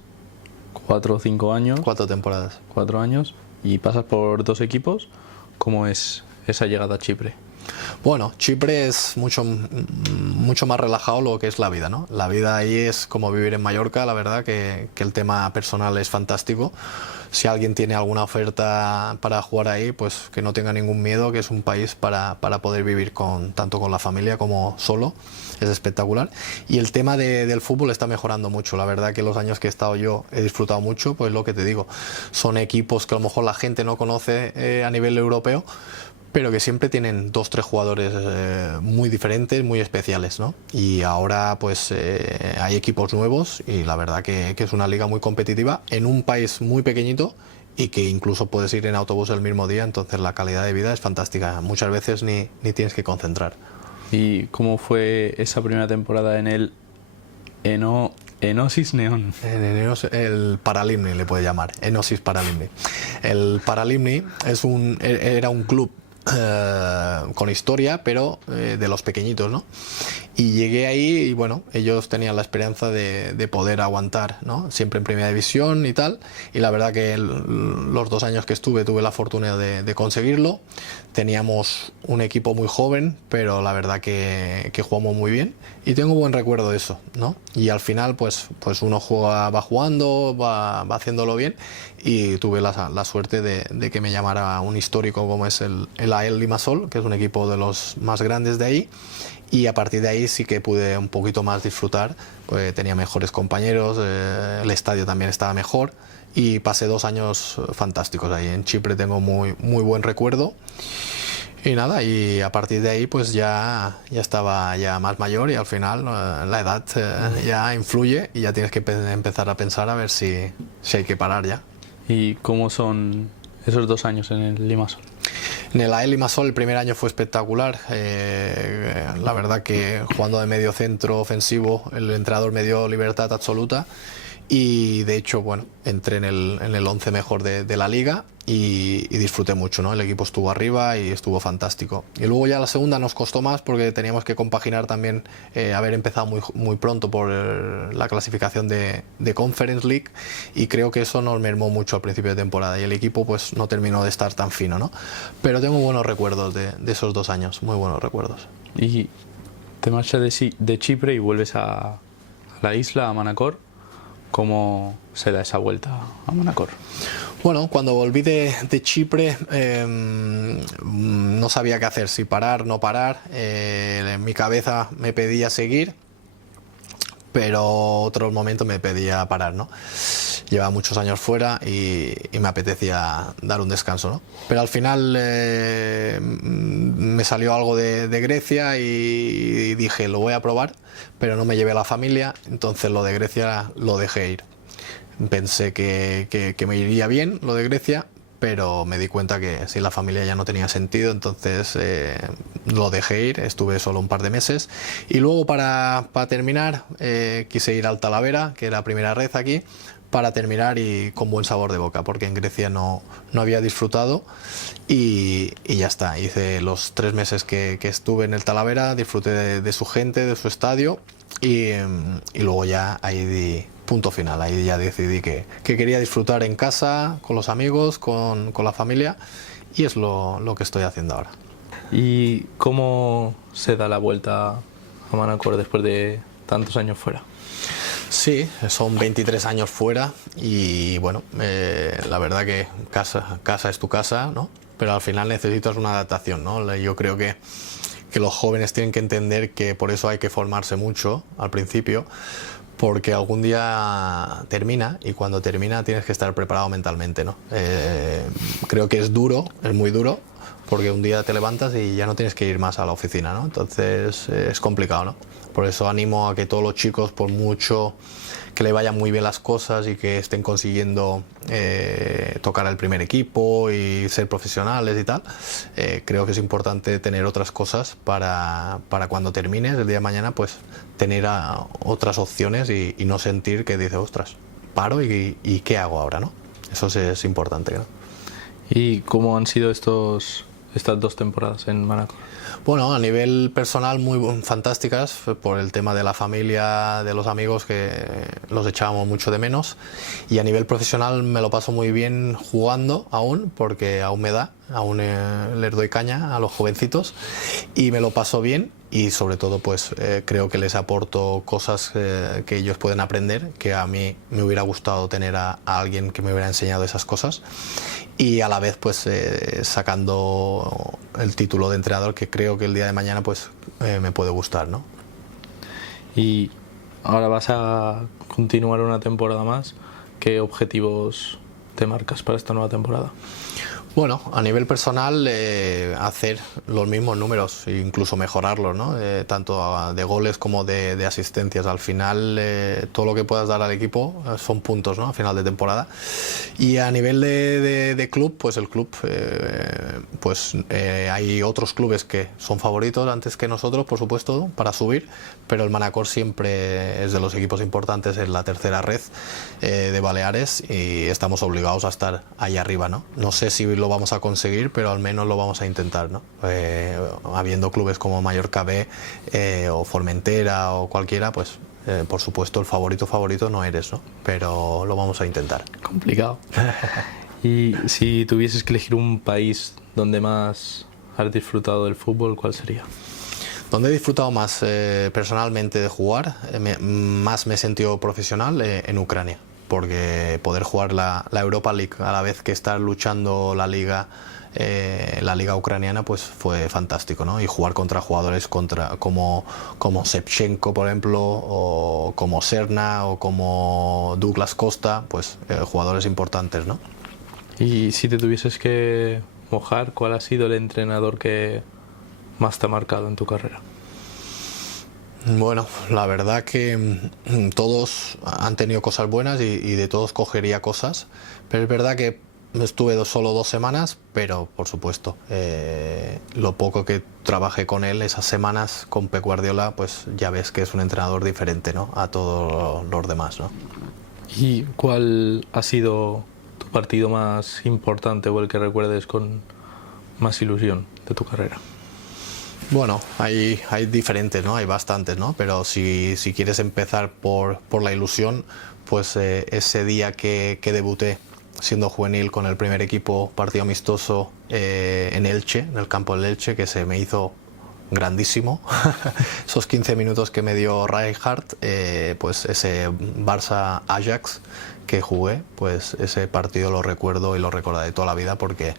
4 o 5 años. 4 temporadas. 4 años. y pasas por 2 equipos. ¿Cómo es esa llegada a Chipre? Bueno, Chipre es mucho más relajado lo que es la vida, ¿no? La vida ahí es como vivir en Mallorca, la verdad que el tema personal es fantástico. Si alguien tiene alguna oferta para jugar ahí, pues que no tenga ningún miedo, que es un país para poder vivir tanto con la familia como solo. Es espectacular. Y el tema del fútbol está mejorando mucho. La verdad que los años que he estado yo he disfrutado mucho, pues lo que te digo, son equipos que a lo mejor la gente no conoce a nivel europeo, pero que siempre tienen 2-3 jugadores muy diferentes, muy especiales, ¿no? Y ahora pues hay equipos nuevos y la verdad que es una liga muy competitiva en un país muy pequeñito y que incluso puedes ir en autobús el mismo día, entonces la calidad de vida es fantástica. Muchas veces ni tienes que concentrar. ¿Y cómo fue esa primera temporada en el Enosis Neón? El Paralimni le puede llamar, Enosis Paralimni. El Paralimni era un club con historia, pero de los pequeñitos, ¿no? Y llegué ahí y bueno, ellos tenían la esperanza de poder aguantar, ¿no? Siempre en primera división y tal, y la verdad que los 2 años que estuve tuve la fortuna de conseguirlo. Teníamos un equipo muy joven, pero la verdad que jugamos muy bien y tengo buen recuerdo de eso, ¿no? Y al final pues uno va jugando, va haciéndolo bien, y tuve la suerte de que me llamara un histórico como es el AEL Limassol, que es un equipo de los más grandes de ahí, y a partir de ahí sí que pude un poquito más disfrutar, pues tenía mejores compañeros, el estadio también estaba mejor y pasé 2 años fantásticos ahí. En Chipre tengo muy buen recuerdo. Y nada, y a partir de ahí pues ya estaba ya más mayor y al final la edad ya influye y ya tienes que empezar a pensar a ver si hay que parar ya. ¿Y cómo son esos 2 años en el Limassol? En el AEL Limassol el primer año fue espectacular. La verdad que jugando de medio centro ofensivo el entrenador me dio libertad absoluta y de hecho bueno, entré en el 11 mejor de la liga y disfruté mucho, ¿no? El equipo estuvo arriba y estuvo fantástico. Y luego ya la segunda nos costó más porque teníamos que compaginar también haber empezado muy pronto por la clasificación de Conference League, y creo que eso nos mermó mucho al principio de temporada y el equipo pues no terminó de estar tan fino, ¿no? Pero tengo buenos recuerdos de esos 2 años, muy buenos recuerdos. Y te marchas de Chipre y vuelves a la isla, a Manacor. ¿Cómo se da esa vuelta a Manacor? Bueno, cuando volví de Chipre no sabía qué hacer, si parar, no parar. Mi cabeza me pedía seguir, pero otro momento me pedía parar, ¿no? Llevaba muchos años fuera y me apetecía dar un descanso, ¿no? Pero al final me salió algo de Grecia y dije, lo voy a probar, pero no me llevé a la familia, entonces lo de Grecia lo dejé ir. Pensé que me iría bien lo de Grecia, pero me di cuenta que sin la familia ya no tenía sentido, entonces lo dejé ir, estuve solo un par de meses y luego para terminar quise ir al Talavera, que era primera red aquí, para terminar y con buen sabor de boca, porque en Grecia no había disfrutado y ya está. Hice los 3 meses que estuve en el Talavera, disfruté de su gente, de su estadio y luego ya ahí di punto final. Ahí ya decidí que quería disfrutar en casa, con los amigos, con la familia, y es lo que estoy haciendo ahora. ¿Y cómo se da la vuelta a Manacor después de tantos años fuera? Sí, son 23 años fuera y bueno, la verdad que casa es tu casa, ¿no? Pero al final necesitas una adaptación, ¿no? Yo creo que los jóvenes tienen que entender que por eso hay que formarse mucho al principio, porque algún día termina y cuando termina tienes que estar preparado mentalmente, ¿no? Creo que es duro, es muy duro, porque un día te levantas y ya no tienes que ir más a la oficina, ¿no? Entonces es complicado, ¿no? Por eso animo a que todos los chicos, por mucho que le vayan muy bien las cosas y que estén consiguiendo tocar al primer equipo y ser profesionales y tal, creo que es importante tener otras cosas para cuando termines el día de mañana, pues tener otras opciones y no sentir que dices, ostras, paro y ¿qué hago ahora, no? Eso es importante, ¿no? ¿Y cómo han sido estos estas 2 temporadas en Manacor? Bueno, a nivel personal fantásticas por el tema de la familia, de los amigos que los echábamos mucho de menos, y a nivel profesional me lo paso muy bien jugando aún, porque aún me da, aún les doy caña a los jovencitos y me lo paso bien, y sobre todo pues creo que les aporto cosas que ellos pueden aprender, que a mí me hubiera gustado tener a alguien que me hubiera enseñado esas cosas, y a la vez pues sacando el título de entrenador, que creo que el día de mañana pues me puede gustar, ¿no? Y ahora vas a continuar una temporada más. ¿Qué objetivos te marcas para esta nueva temporada? Bueno, a nivel personal, hacer los mismos números e incluso mejorarlos, ¿no? Tanto de goles como de asistencias. Al final, todo lo que puedas dar al equipo son puntos, ¿no? A final de temporada. Y a nivel de club, pues el club, hay otros clubes que son favoritos antes que nosotros, por supuesto, para subir, pero el Manacor siempre es de los equipos importantes en la tercera red de Baleares, y estamos obligados a estar ahí arriba, ¿no? No sé si lo vamos a conseguir, pero al menos lo vamos a intentar, ¿no? Habiendo clubes como Mallorca B o Formentera o cualquiera, pues por supuesto el favorito no eres, ¿no? Pero lo vamos a intentar. Complicado. Y si tuvieses que elegir un país donde más has disfrutado del fútbol, ¿cuál sería? Donde he disfrutado más personalmente de jugar, más me he sentido profesional, en Ucrania, porque poder jugar la Europa League a la vez que estar luchando la liga ucraniana, pues fue fantástico, ¿no? Y jugar contra jugadores como Shevchenko, por ejemplo, o como Serna, o como Douglas Costa, pues jugadores importantes, ¿no? Y si te tuvieses que mojar, ¿cuál ha sido el entrenador que más te ha marcado en tu carrera? Bueno, la verdad que todos han tenido cosas buenas, y de todos cogería cosas, pero es verdad que estuve solo 2 semanas, pero por supuesto lo poco que trabajé con él esas semanas con Pep Guardiola, pues ya ves que es un entrenador diferente, ¿no? A todos los demás, ¿no? ¿Y cuál ha sido tu partido más importante o el que recuerdes con más ilusión de tu carrera? Bueno, hay diferentes, ¿no? Hay bastantes, ¿no? Pero si quieres empezar por la ilusión, pues ese día que debuté siendo juvenil con el primer equipo, partido amistoso en Elche, en el campo del Elche, que se me hizo grandísimo. Esos 15 minutos que me dio Rijkaard, pues ese Barça-Ajax que jugué, pues ese partido lo recuerdo y lo recordaré toda la vida, porque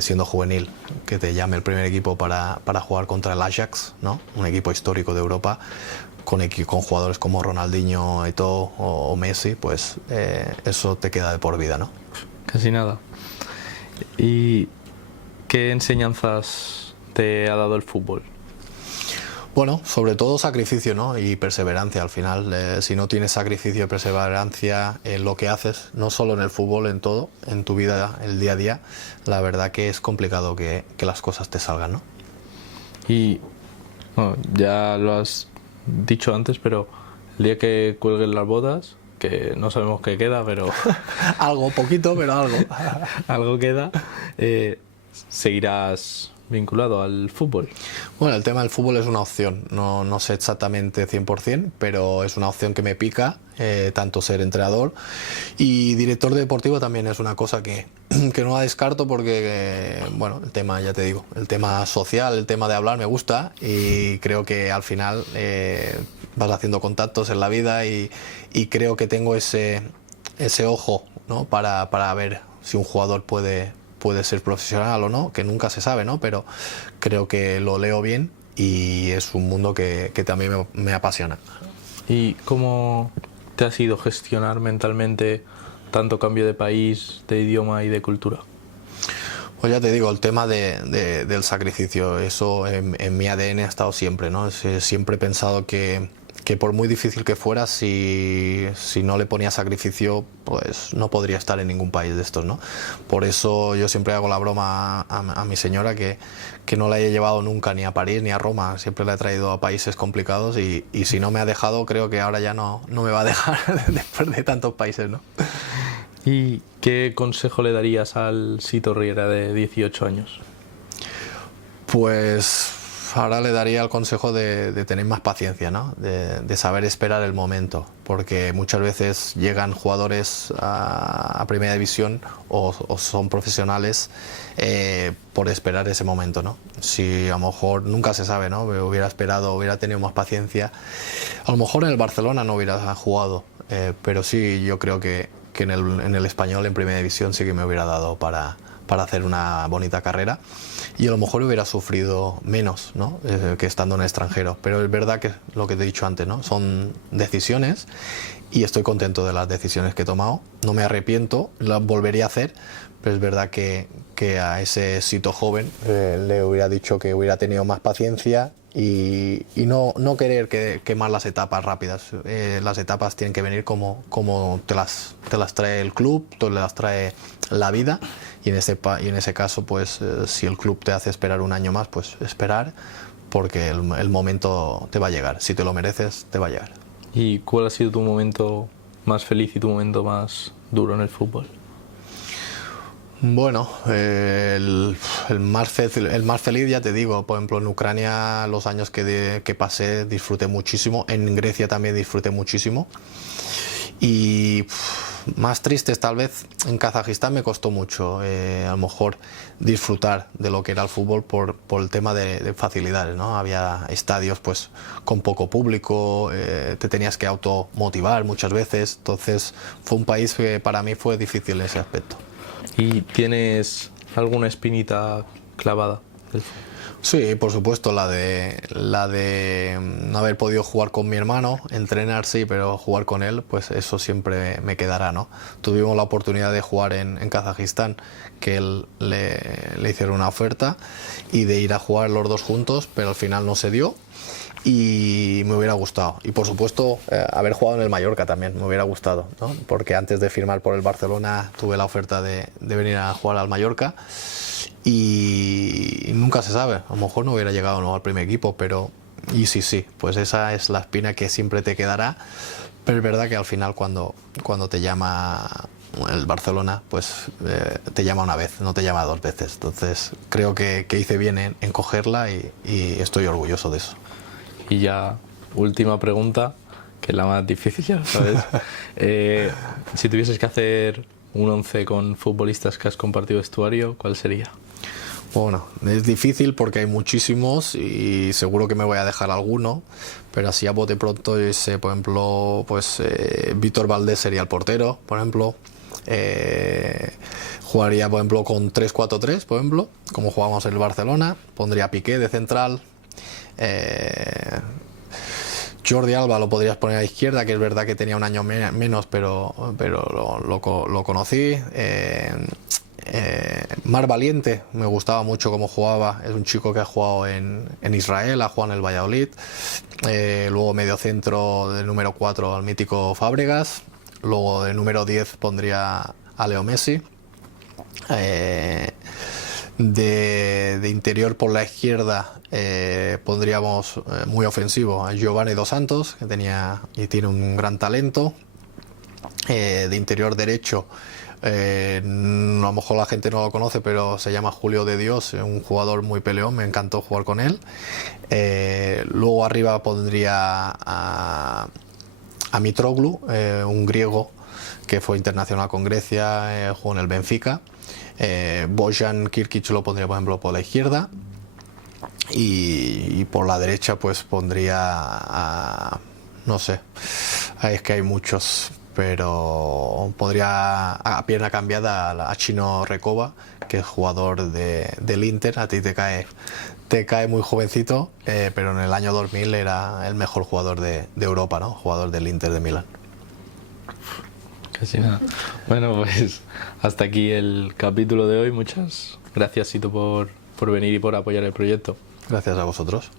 siendo juvenil, que te llame el primer equipo para jugar contra el Ajax, ¿no? Un equipo histórico de Europa, con jugadores como Ronaldinho, Eto'o o Messi, pues eso te queda de por vida, ¿no? Casi nada. ¿Y qué enseñanzas te ha dado el fútbol? Bueno, sobre todo sacrificio, ¿no? Y perseverancia. Al final, si no tienes sacrificio y perseverancia en lo que haces, no solo en el fútbol, en todo, en tu vida, el día a día, la verdad que es complicado que las cosas te salgan, ¿no? Y bueno, ya lo has dicho antes, pero el día que cuelguen las bodas, que no sabemos qué queda, pero algo, poquito, pero algo. Algo queda, seguirás vinculado al fútbol. Bueno, el tema del fútbol es una opción, no sé exactamente 100%, pero es una opción que me pica, tanto ser entrenador, y director deportivo también es una cosa que no la descarto, porque bueno, el tema, ya te digo, el tema social, el tema de hablar me gusta, y creo que al final vas haciendo contactos en la vida, y creo que tengo ese ojo, ¿no? para ver si un jugador puede ser profesional o no, que nunca se sabe, ¿no? Pero creo que lo leo bien, y es un mundo que también me apasiona. ¿Y cómo te has ido gestionar mentalmente tanto cambio de país, de idioma y de cultura? Pues ya te digo, el tema del sacrificio, eso en mi ADN ha estado siempre, ¿no? Siempre he pensado que por muy difícil que fuera, si no le ponía sacrificio, pues no podría estar en ningún país de estos, ¿no? Por eso yo siempre hago la broma a mi señora, que no la he llevado nunca ni a París ni a Roma, siempre la he traído a países complicados, y si no me ha dejado, creo que ahora ya no me va a dejar después de tantos países, ¿no? ¿Y qué consejo le darías al Sito Riera de 18 años? Pues ahora le daría el consejo de tener más paciencia, ¿no? De saber esperar el momento, porque muchas veces llegan jugadores a primera división o son profesionales por esperar ese momento, ¿no? Si a lo mejor nunca se sabe, ¿no? Hubiera esperado, hubiera tenido más paciencia, a lo mejor en el Barcelona no hubiera jugado, pero sí, yo creo que en el Español, en primera división, sí que me hubiera dado para hacer una bonita carrera, y a lo mejor hubiera sufrido menos, ¿no? Que estando en el extranjero. Pero es verdad que lo que te he dicho antes, ¿no? Son decisiones y estoy contento de las decisiones que he tomado. No me arrepiento, las volvería a hacer, pero es verdad que a ese Sito joven le hubiera dicho que hubiera tenido más paciencia y no querer quemar las etapas rápidas. Las etapas tienen que venir como te las trae el club, te las trae la vida, y en ese caso, pues si el club te hace esperar un año más, pues esperar, porque el momento te va a llegar. Si te lo mereces, te va a llegar. ¿Y cuál ha sido tu momento más feliz y tu momento más duro en el fútbol? Bueno, el más feliz, ya te digo, por ejemplo, en Ucrania los años que pasé disfruté muchísimo, en Grecia también disfruté muchísimo, y más tristes tal vez, en Kazajistán me costó mucho, a lo mejor disfrutar de lo que era el fútbol por el tema de facilidades, ¿no? Había estadios pues con poco público, te tenías que automotivar muchas veces, entonces fue un país que para mí fue difícil en ese aspecto. ¿Y tienes alguna espinita clavada del fútbol? Sí, por supuesto, la de no haber podido jugar con mi hermano, entrenar sí, pero jugar con él, pues eso siempre me quedará, ¿no? Tuvimos la oportunidad de jugar en Kazajistán, que él le hicieron una oferta, y de ir a jugar los dos juntos, pero al final no se dio. Y me hubiera gustado, y por supuesto haber jugado en el Mallorca también me hubiera gustado, ¿no? Porque antes de firmar por el Barcelona tuve la oferta de venir a jugar al Mallorca, y nunca se sabe, a lo mejor no hubiera llegado no al primer equipo, pero y sí, pues esa es la espina que siempre te quedará. Pero es verdad que al final cuando te llama el Barcelona, pues te llama una vez, no te llama dos veces, entonces creo que hice bien en cogerla, y estoy orgulloso de eso. Y ya, última pregunta, que es la más difícil, ya lo sabes. Si tuvieses que hacer un 11 con futbolistas que has compartido vestuario, ¿cuál sería? Bueno, es difícil porque hay muchísimos y seguro que me voy a dejar alguno, pero así a bote pronto, yo sé, por ejemplo, pues Víctor Valdés sería el portero, por ejemplo. Jugaría, por ejemplo, con 3-4-3, por ejemplo, como jugamos en el Barcelona. Pondría a Piqué de central. Jordi Alba lo podrías poner a la izquierda, que es verdad que tenía un año menos, pero lo conocí. Mar Valiente, me gustaba mucho cómo jugaba, es un chico que ha jugado en Israel, ha jugado en el Valladolid. Luego medio centro del número 4 al mítico Fábregas. Luego de número 10 pondría a Leo Messi. De interior por la izquierda pondríamos muy ofensivo a Giovanni Dos Santos, que tiene un gran talento. De interior derecho, a lo mejor la gente no lo conoce, pero se llama Julio de Dios, un jugador muy peleón, me encantó jugar con él. Luego arriba pondría a Mitroglou, un griego que fue internacional con Grecia, jugó en el Benfica. Bojan Kirkic lo pondría, por ejemplo, por la izquierda, y por la derecha pues pondría no sé, es que hay muchos, pero pondría a pierna cambiada a Chino Recoba, que es jugador del Inter. A ti te cae muy jovencito, pero en el año 2000 era el mejor jugador de Europa, ¿no? Jugador del Inter de Milán. Casi nada. Bueno, pues hasta aquí el capítulo de hoy. Muchas gracias, Sito, por venir y por apoyar el proyecto. Gracias a vosotros.